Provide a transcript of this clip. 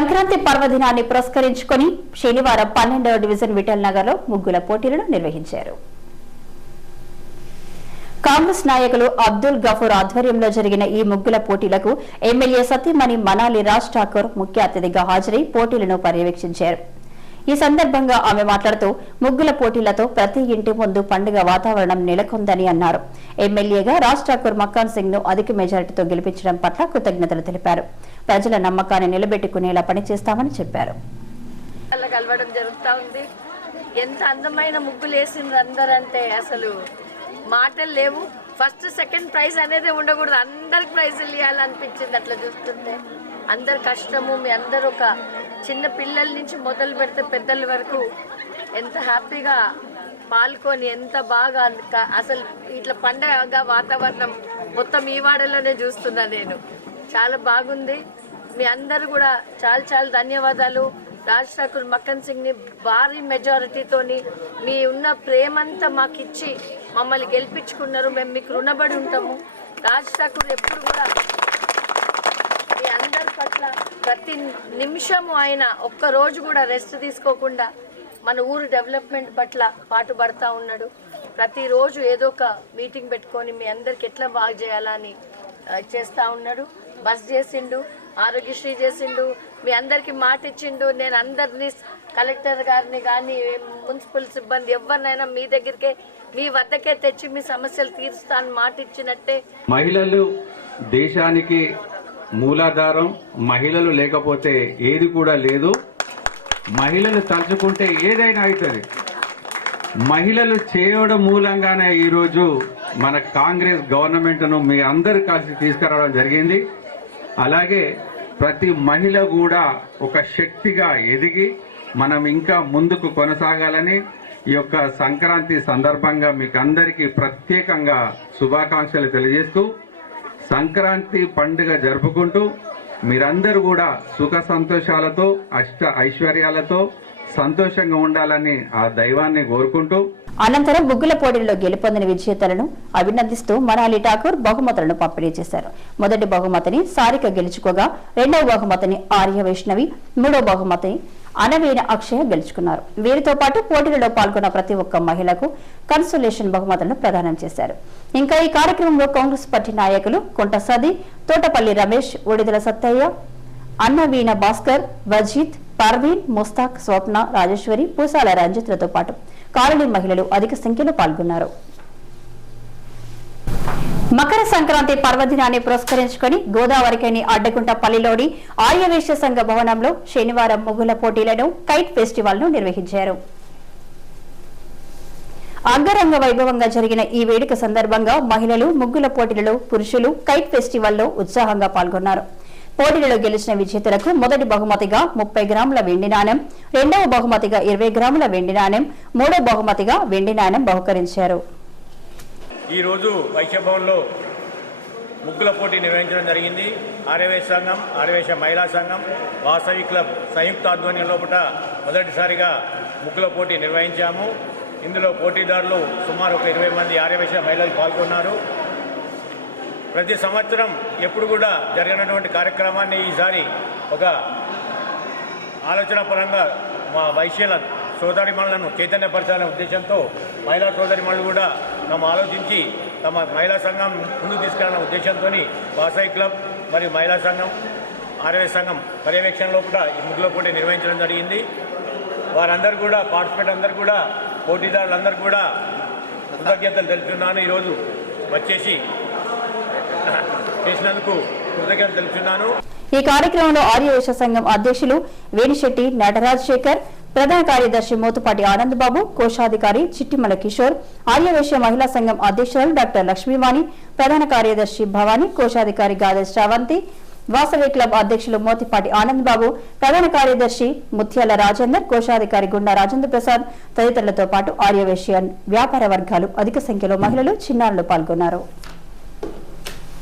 సంక్రాంతి పర్వదినాన్ని పురస్కరించుకొని శనివారం పన్నెండవ డివిజన్ విఠల్ నగర్లో ముగ్గుల పోటీలను నిర్వహించారు. కాంగ్రెస్ నాయకులు అబ్దుల్ గఫూర్ ఆధ్వర్యంలో జరిగిన ఈ ముగ్గుల పోటీలకు ఎమ్మెల్యే సతీమణి మనాలి రాజ్ ఠాకూర్ ముఖ్య అతిథిగా హాజరై పోటీలను పర్యవేక్షించారు. ఈ సందర్భంగా ఆమె మాట్లాడుతూ ముగ్గుల పోటీలతో ప్రతి ఇంటి ముందు పండుగ వాతావరణం నెలకొందని అన్నారు. ఎమ్మెల్యేగా రాజ్ ఠాకూర్ మక్కాన్ సింగ్ను అధిక మెజారిటీతో గెలిపించడం పట్ల కృతజ్ఞతలు తెలిపారు. ప్రజల నమ్మకాన్ని నిలబెట్టుకునేలా పనిచేస్తామని చెప్పారు. కలవడం జరుగుతూ ఉంది. ఎంత అందమైన ముగ్గులు వేసింది అందరంటే అసలు మాటలు లేవు. ఫస్ట్ సెకండ్ ప్రైజ్ అనేది ఉండకూడదు. అందరికి ప్రైజులు ఇవ్వాలనిపించింది అట్లా చూస్తుంటే. అందరి కష్టము మీ అందరు ఒక చిన్న పిల్లల నుంచి మొదలు పెడితే పెద్దల వరకు ఎంత హ్యాపీగా పాల్గొని ఎంత బాగా అసలు ఇట్లా పండగ వాతావరణం మొత్తం ఈ వాడలోనే చూస్తున్నా నేను. చాలా బాగుంది. మీ అందరు కూడా చాలా చాలా ధన్యవాదాలు. రాజ్ ఠాకూర్ మక్కన్ సింగ్ని భారీ మెజారిటీతోని మీ ఉన్న ప్రేమంతా మాకు ఇచ్చి మమ్మల్ని గెలిపించుకున్నారు. మేము మీకు రుణబడి ఉంటాము. రాజ్ ఠాకూర్ ఎప్పుడు కూడా అందరి పట్ల ప్రతి నిమిషము ఆయన ఒక్క రోజు కూడా రెస్ట్ తీసుకోకుండా మన ఊరు డెవలప్మెంట్ పట్ల పాటుపడతా ఉన్నాడు. ప్రతిరోజు ఏదో ఒక మీటింగ్ పెట్టుకొని మీ అందరికి ఎట్లా బాగా చేయాలని చేస్తూ ఉన్నాడు. బస్ చేసిండు ఆరోగ్యశ్రీ చేసిండు మీ అందరికి మాట ఇచ్చిండు. నేను అందరినీ కలెక్టర్ గారిని కానీ మున్సిపల్ సిబ్బంది ఎవరినైనా మీ దగ్గరికే మీ వద్దకే తెచ్చి మీ సమస్యలు తీరుస్తాను మాట ఇచ్చినట్టే మహిళలు దేశానికి మూలాధారం మహిళలు లేకపోతే ఏది కూడా లేదు. మహిళలు తలుచుకుంటే ఏదైనా అవుతుంది. మహిళలు చేయడం మూలంగానే ఈరోజు మన కాంగ్రెస్ గవర్నమెంట్ను మీ అందరు కలిసి తీసుకురావడం జరిగింది. అలాగే ప్రతి మహిళ కూడా ఒక శక్తిగా ఎదిగి మనం ఇంకా ముందుకు కొనసాగాలని ఈ యొక్క సంక్రాంతి సందర్భంగా మీకు అందరికీ ప్రత్యేకంగా శుభాకాంక్షలు తెలియజేస్తూ సంక్రాంతి పండుగ జరుపుకుంటూ మీరందరూ కూడా సుఖ సంతోషాలతో అష్ట ఐశ్వర్యాలతో సంతోషంగా ఉండాలని ఆ దైవాన్ని కోరుకుంటూ అనంతరం ముగ్గుల పోటీల్లో గెలుపొందిన విజేతలను అభినందిస్తూ మనాలి ఠాకూర్ బహుమతులను పంపిణీ చేశారు. మొదటి బహుమతిని సారిక గెలుచుకోగా రెండవ బహుమతిని ఆర్య వైష్ణవి మూడవ బహుమతిని అనవీన అక్షయ గెలుచుకున్నారు. వీరితో పాటు పోటీలలో పాల్గొన్న ప్రతి ఒక్క మహిళకు కన్సోలేషన్ బహుమతులను ప్రదానం చేశారు. ఇంకా ఈ కార్యక్రమంలో కాంగ్రెస్ పార్టీ నాయకులు కొంటసది తోటపల్లి రమేష్ ఒడిదల సత్తయ్య అన్నవీణ భాస్కర్ వజీత్ పర్వీన్ ముస్తాక్ స్వప్న రాజేశ్వరి పూసాల రంజిత్లతో పాటు కాలనీ మహిళలు అధిక సంఖ్యలో పాల్గొన్నారు. మకర సంక్రాంతి పర్వదినాన్ని పురస్కరించుకొని గోదావరికని అడ్డగుంటపల్లిలోని ఆర్యవేశ్య సంఘ భవనంలో శనివారం ముగ్గుల పోటీలను కైట్ ఫెస్టివల్ను నిర్వహించారు. అంగరంగ వైభవంగా జరిగిన ఈ వేడుక సందర్భంగా మహిళలు ముగ్గుల పోటీలలో పురుషులు కైట్ ఫెస్టివల్లో ఉత్సాహంగా పాల్గొన్నారు. పోటీలలో గెలిచిన విజేతలకు మొదటి బహుమతిగా ముప్పై గ్రాముల వెండి నాణ్యం రెండవ బహుమతిగా ఇరవై గ్రాముల వెండి నాణ్యం మూడో బహుమతిగా వెండి నాణ్యం బహుకరించారు. ఈరోజు వైశ్యభవన్లో ముగ్గుల పోటీ నిర్వహించడం జరిగింది. ఆర్యవేశ సంఘం ఆర్యవేశ మహిళా సంఘం వాసవి క్లబ్ సంయుక్త ఆధ్వర్యం లోపల మొదటిసారిగా ముగ్గుల పోటీ నిర్వహించాము. ఇందులో పోటీదారులు సుమారు ఒక ఇరవై మంది ఆర్యవేశ మహిళలు పాల్గొన్నారు. ప్రతి సంవత్సరం ఎప్పుడు కూడా జరిగినటువంటి కార్యక్రమాన్ని ఈసారి ఒక ఆలోచన పరంగా మా వైశ్యుల సోదరిమణులను చైతన్యపరచాలనే ఉద్దేశంతో మహిళా సోదరిమణులు కూడా తమ ఆలోచించి తమ మహిళా సంఘం ముందుకు తీసుకెళ్ళాలనే ఉద్దేశంతో వాసాయి క్లబ్ మరియు మహిళా సంఘం ఆర్ఎస్ సంఘం పర్యవేక్షణలో కూడా ఈ ముగ్గులో పోటీ నిర్వహించడం జరిగింది. వారందరూ కూడా పార్టిసిపేట్ అందరూ కూడా పోటీదారులందరూ కూడా కృతజ్ఞతలు తెలుపుతున్నాను. ఈరోజు వచ్చేసి చేసినందుకు కృతజ్ఞతలు తెలుపుతున్నాను. ఈ కార్యక్రమంలో ఆర్యవేశ సంఘం అధ్యక్షులు వేణిశెట్టి నటరాజ్ శేఖర్ ప్రధాన కార్యదర్శి మోతుపాటి ఆనందబాబు కోశాధికారి చిట్టిమల కిషోర్ ఆర్యవేశ్య మహిళా సంఘం అధ్యక్షురాలు డాక్టర్ లక్ష్మీవాణి ప్రధాన కార్యదర్శి భవానీ కోశాధికారి గాదె శ్రావంతి వాసవి క్లబ్ అధ్యక్షులు మోతిపాటి ఆనందబాబు ప్రధాన కార్యదర్శి ముత్యాల రాజేందర్ కోశాధికారి గుండా రాజేంద్ర ప్రసాద్ తదితరులతో పాటు ఆర్యవేషియన్ వ్యాపార వర్గాలు అధిక సంఖ్యలో మహిళలు చిన్నారులు పాల్గొన్నారు.